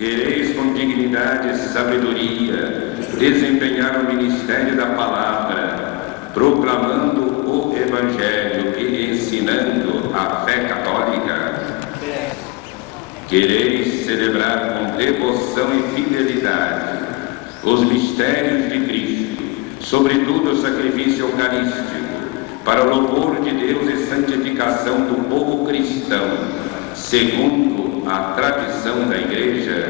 Quereis com dignidade e sabedoria desempenhar o ministério da palavra, proclamando o Evangelho e ensinando a fé católica. Quereis celebrar com devoção e fidelidade os mistérios de Cristo, sobretudo o sacrifício eucarístico, para o louvor de Deus e santificação do povo cristão, segundo a tradição da Igreja.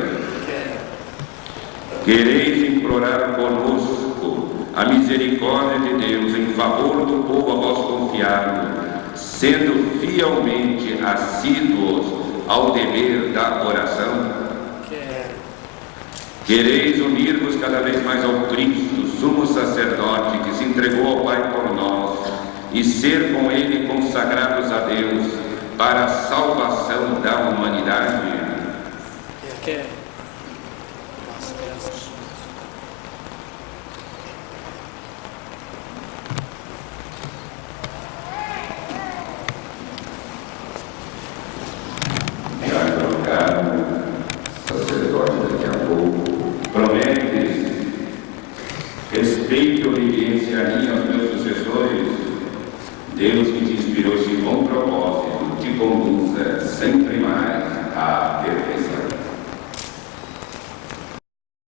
Quereis implorar conosco a misericórdia de Deus em favor do povo a vós confiado, sendo fielmente assíduos ao dever da oração. Quereis unir-vos cada vez mais ao Cristo, sumo sacerdote, que se entregou ao Pai por nós, e ser com Ele consagrados a Deus para a salvação da humanidade. Já trocado, sacerdote daqui a pouco, prometes respeito e obediência a mim e aos meus sucessores. Deus que te inspirou esse bom propósito te conduza sempre mais à perfeição.